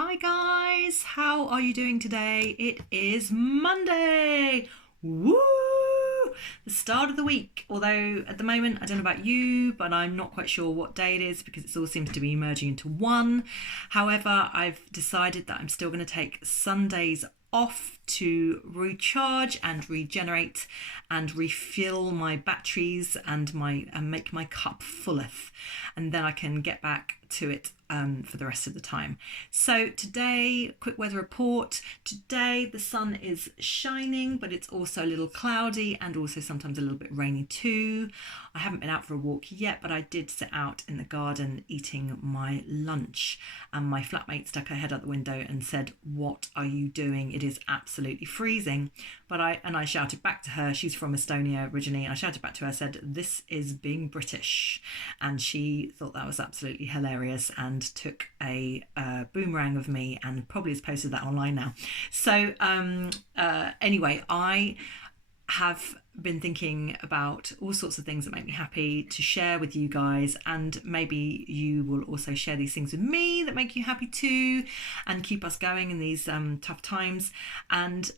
Hi guys, how are you doing today? It is Monday. Woo! The start of the week. Although at the moment, I don't know about you, but I'm not quite sure what day it is because it all seems to be merging into one. However, I've decided that I'm still going to take Sundays off to recharge and regenerate and refill my batteries and make my cup fulleth, and then I can get back to it for the rest of the time. So today, quick weather report. Today the sun is shining, but it's also a little cloudy and also sometimes a little bit rainy too. I haven't been out for a walk yet, but I did sit out in the garden eating my lunch, and my flatmate stuck her head out the window and said, "What are you doing? It is absolutely freezing." But I shouted back to her. She's from Estonia originally, and I shouted back to her, I said, "This is being British," and she thought that was absolutely hilarious and took a boomerang of me and probably has posted that online now. So anyway, I have been thinking about all sorts of things that make me happy to share with you guys, and maybe you will also share these things with me that make you happy too and keep us going in these tough times. And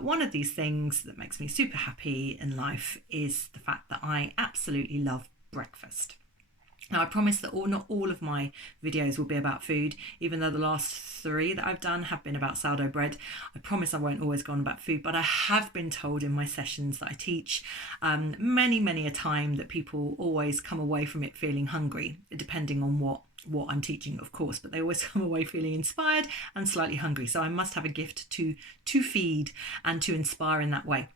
one of these things that makes me super happy in life is the fact that I absolutely love breakfast. Now, I promise that not all of my videos will be about food, even though the last 3 that I've done have been about sourdough bread. I promise I won't always go on about food, but I have been told in my sessions that I teach many a time that people always come away from it feeling hungry, depending on what I'm teaching, of course, but they always come away feeling inspired and slightly hungry. So I must have a gift to feed and to inspire in that way.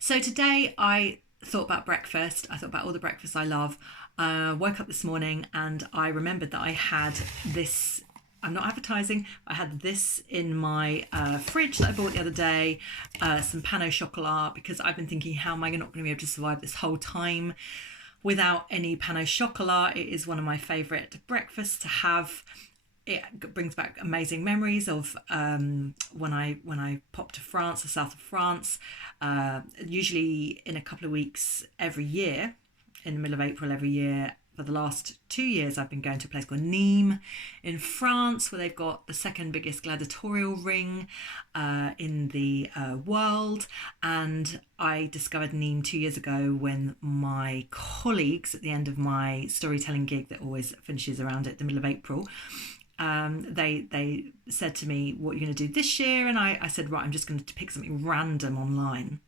So today I thought about breakfast. I thought about all the breakfasts I love. Woke up this morning and I remembered that I had this, I'm not advertising, I had this in my fridge that I bought the other day, some pain au chocolat, because I've been thinking, how am I not going to be able to survive this whole time without any pain au chocolat? It is one of my favourite breakfasts to have. It brings back amazing memories of when I popped to France, the south of France, usually in a couple of weeks every year, in the middle of April every year. For the last 2 years, I've been going to a place called Nîmes in France, where they've got the second biggest gladiatorial ring in the world. And I discovered Nîmes 2 years ago when my colleagues, at the end of my storytelling gig that always finishes around at the middle of April, they said to me, "What are you going to do this year?" And I said, "Right, I'm just going to pick something random online."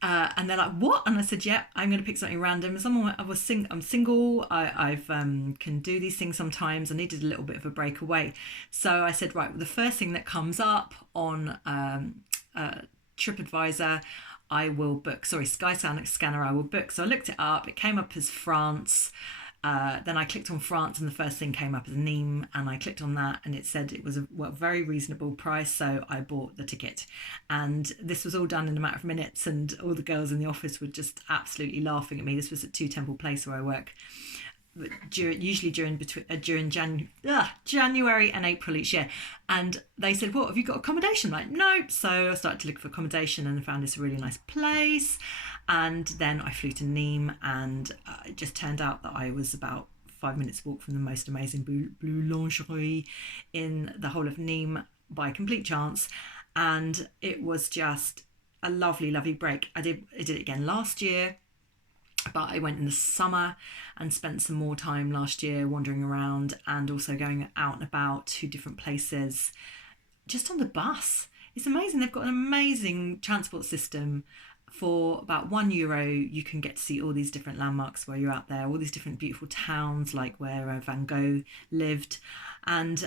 And they're like, "What?" And I said, "Yeah, I'm going to pick something random." I'm single. I've can do these things sometimes. I needed a little bit of a breakaway, so I said, "Right, well, the first thing that comes up on TripAdvisor, I will book. Sorry, Skyscanner, I will book." So I looked it up. It came up as France. Then I clicked on France and the first thing came up as Nîmes, and I clicked on that and it said it was a very reasonable price, so I bought the ticket. And this was all done in a matter of minutes, and all the girls in the office were just absolutely laughing at me. This was at 2 Temple Place where I work. Usually during January and April each year, and they said, "What, have you got accommodation?" I'm like, "No." So I started to look for accommodation and found this really nice place, and then I flew to Nîmes, and it just turned out that I was about 5 minutes walk from the most amazing boulangerie in the whole of Nîmes by complete chance, and it was just a lovely break. I did it again last year, but I went in the summer and spent some more time last year wandering around and also going out and about to different places just on the bus. It's amazing. They've got an amazing transport system. For about €1, you can get to see all these different landmarks where you're out there, all these different beautiful towns like where Van Gogh lived, and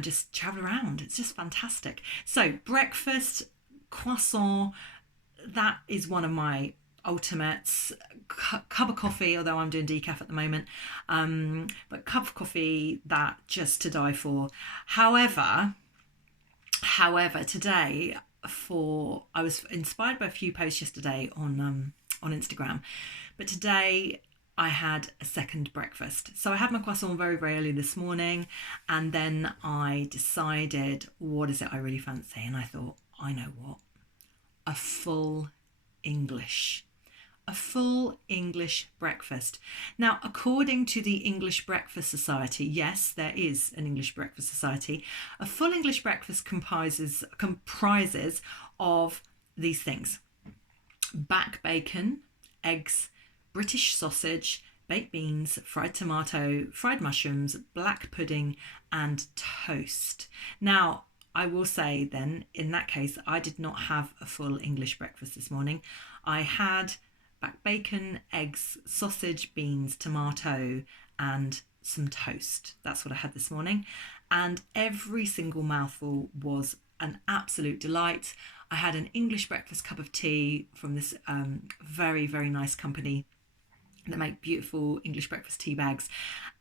just travel around. It's just fantastic. So breakfast, croissant, that is one of my ultimates. Cup of coffee, although I'm doing decaf at the moment, but cup of coffee, that just to die for. However, today, I was inspired by a few posts yesterday on Instagram, but today I had a second breakfast. So I had my croissant very early this morning, and then I decided, what is it I really fancy? And I thought, I know what, a full English a full English breakfast. Now, according to the English Breakfast Society, yes, there is an English Breakfast Society, a full English breakfast comprises of these things: back bacon, eggs, British sausage, baked beans, fried tomato, fried mushrooms, black pudding, and toast. Now, I will say then, in that case, I did not have a full English breakfast this morning. I had back bacon, eggs, sausage, beans, tomato, and some toast. That's what I had this morning. And every single mouthful was an absolute delight. I had an English breakfast cup of tea from this very, very nice company that make beautiful English breakfast tea bags.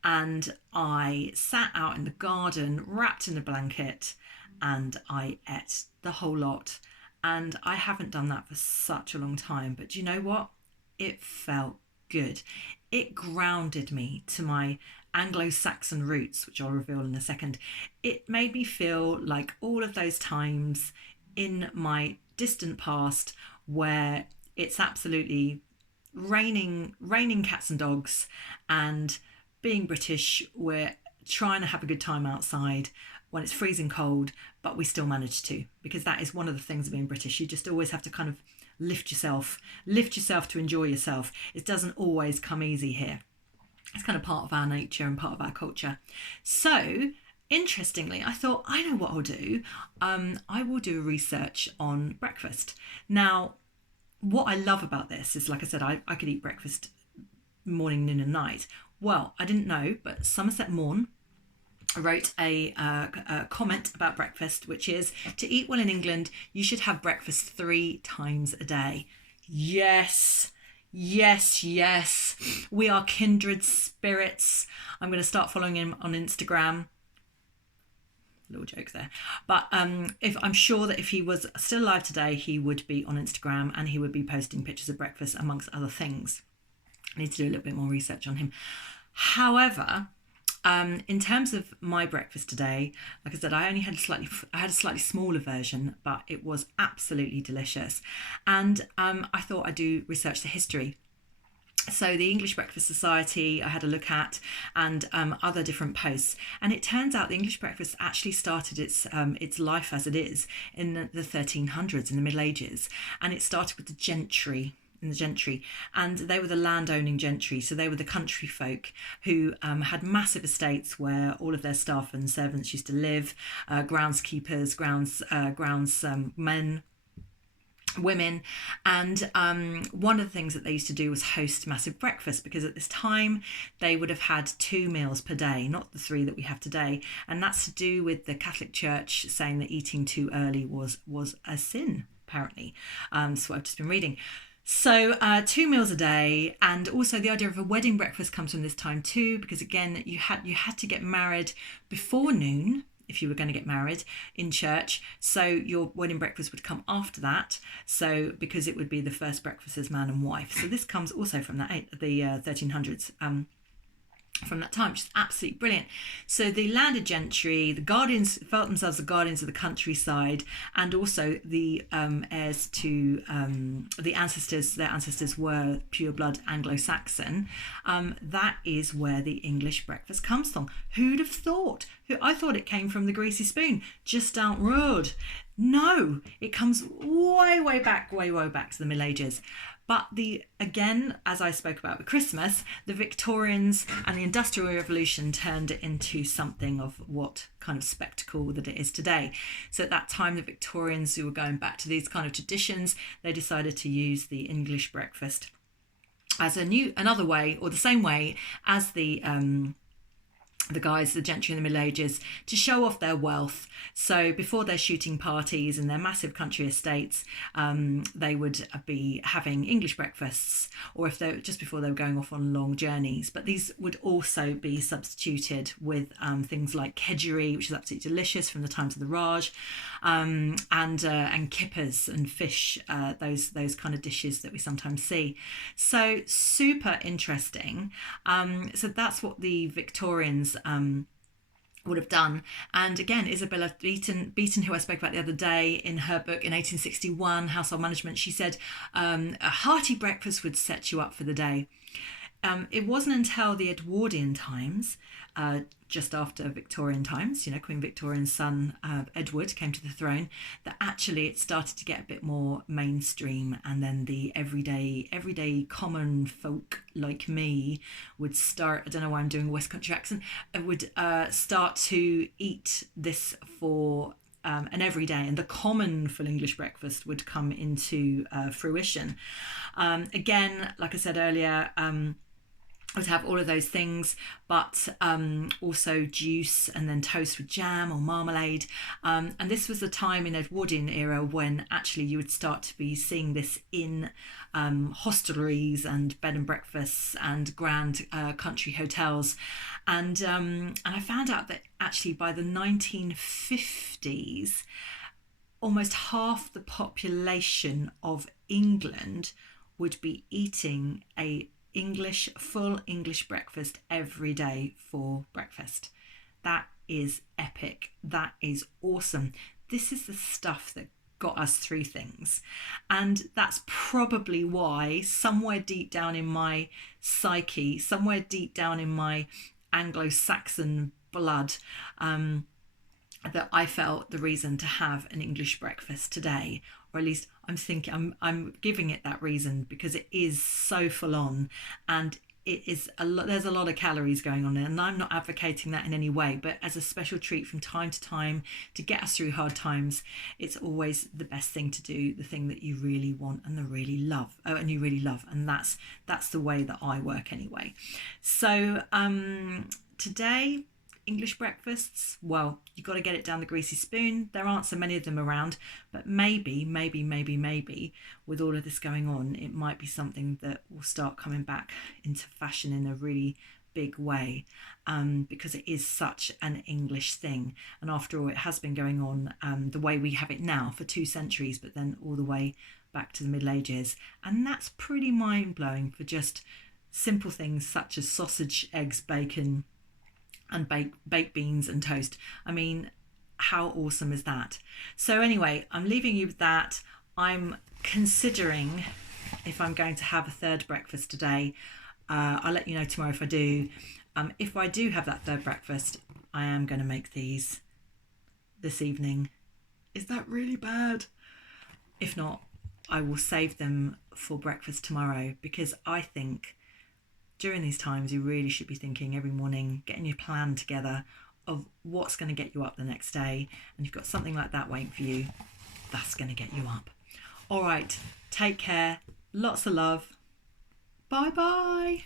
And I sat out in the garden, wrapped in a blanket, and I ate the whole lot. And I haven't done that for such a long time. But do you know what? It felt good. It grounded me to my Anglo-Saxon roots, which I'll reveal in a second. It made me feel like all of those times in my distant past where it's absolutely raining cats and dogs, and being British, we're trying to have a good time outside when it's freezing cold, but we still manage to, because that is one of the things of being British. You just always have to kind of lift yourself to enjoy yourself. It doesn't always come easy here. It's kind of part of our nature and part of our culture. So interestingly, I thought, I know what I'll do. I will do research on breakfast. Now, what I love about this is, like I said, I could eat breakfast morning, noon and night. Well, I didn't know, but Somerset Maugham wrote a comment about breakfast, which is, to eat well in England, you should have breakfast 3 times a day. Yes, yes, yes. We are kindred spirits. I'm going to start following him on Instagram. Little joke there, but if I'm sure that if he was still alive today, he would be on Instagram and he would be posting pictures of breakfast amongst other things. I need to do a little bit more research on him. However, in terms of my breakfast today, like I said, I had a slightly smaller version, but it was absolutely delicious. And I thought I'd do research the history. So the English Breakfast Society I had a look at, and other different posts, and it turns out the English breakfast actually started its life as it is in the 1300s, in the Middle Ages, and it started with the gentry. And they were the landowning gentry, so they were the country folk who had massive estates where all of their staff and servants used to live, groundskeepers, men, women, and one of the things that they used to do was host massive breakfast, because at this time they would have had 2 meals per day, not the 3 that we have today, and that's to do with the Catholic Church saying that eating too early was a sin, apparently. So I've just been reading. So 2 meals a day, and also the idea of a wedding breakfast comes from this time too, because again you had to get married before noon if you were going to get married in church, so your wedding breakfast would come after that, so because it would be the first breakfast as man and wife. So this comes also from the 1300s, from that time, which is absolutely brilliant. So the landed gentry, the guardians, felt themselves the guardians of the countryside, and also the heirs to the ancestors. Their ancestors were pure blood Anglo-Saxon. That is where the English breakfast comes from. Who'd have thought? I thought it came from the greasy spoon just down road. No, it comes way back to the Middle Ages. But again, as I spoke about with Christmas, the Victorians and the Industrial Revolution turned it into something of what kind of spectacle that it is today. So at that time, the Victorians, who were going back to these kind of traditions, they decided to use the English breakfast as another way, or the same way as the guys, the gentry in the Middle Ages, to show off their wealth. So before their shooting parties and their massive country estates, they would be having English breakfasts, or if they just before they were going off on long journeys. But these would also be substituted with things like kedgeree, which is absolutely delicious from the times of the Raj, and kippers and fish, those kind of dishes that we sometimes see. So super interesting. So that's what the Victorians would have done. And again, Isabella Beaton, who I spoke about the other day in her book in 1861, Household Management, she said a hearty breakfast would set you up for the day. It wasn't until the Edwardian times, just after Victorian times, Queen Victoria's son Edward came to the throne, that actually it started to get a bit more mainstream, and then the everyday common folk like me would start. I don't know why I'm doing a West Country accent. Would start to eat this for an everyday, and the common full English breakfast would come into fruition. Again, like I said earlier, I would have all of those things, but also juice and then toast with jam or marmalade. And this was the time in Edwardian era when actually you would start to be seeing this in hostelries and bed and breakfasts and grand country hotels. And I found out that actually by the 1950s, almost half the population of England would be eating a full English breakfast every day for breakfast. That is epic. That is awesome. This is the stuff that got us through things. And that's probably why somewhere deep down in my psyche, somewhere deep down in my Anglo-Saxon blood, that I felt the reason to have an English breakfast today, or at least I'm giving it that reason because it is so full on, and it is there's a lot of calories going on, and I'm not advocating that in any way, but as a special treat from time to time to get us through hard times, it's always the best thing to do, the thing that you really want and you really love, and that's the way that I work anyway. So today, English breakfasts, well, you've got to get it down the greasy spoon. There aren't so many of them around, but maybe, with all of this going on, it might be something that will start coming back into fashion in a really big way, because it is such an English thing. And after all, it has been going on the way we have it now for 2 centuries, but then all the way back to the Middle Ages. And that's pretty mind-blowing for just simple things such as sausage, eggs, bacon, and baked beans and toast. I mean, how awesome is that? So anyway, I'm leaving you with that. I'm considering if I'm going to have a third breakfast today. I'll let you know tomorrow if I do. If I do have that third breakfast, I am going to make these this evening. Is that really bad? If not, I will save them for breakfast tomorrow, because I think during these times, you really should be thinking every morning, getting your plan together of what's going to get you up the next day. And you've got something like that waiting for you, that's going to get you up. All right, take care. Lots of love. Bye-bye.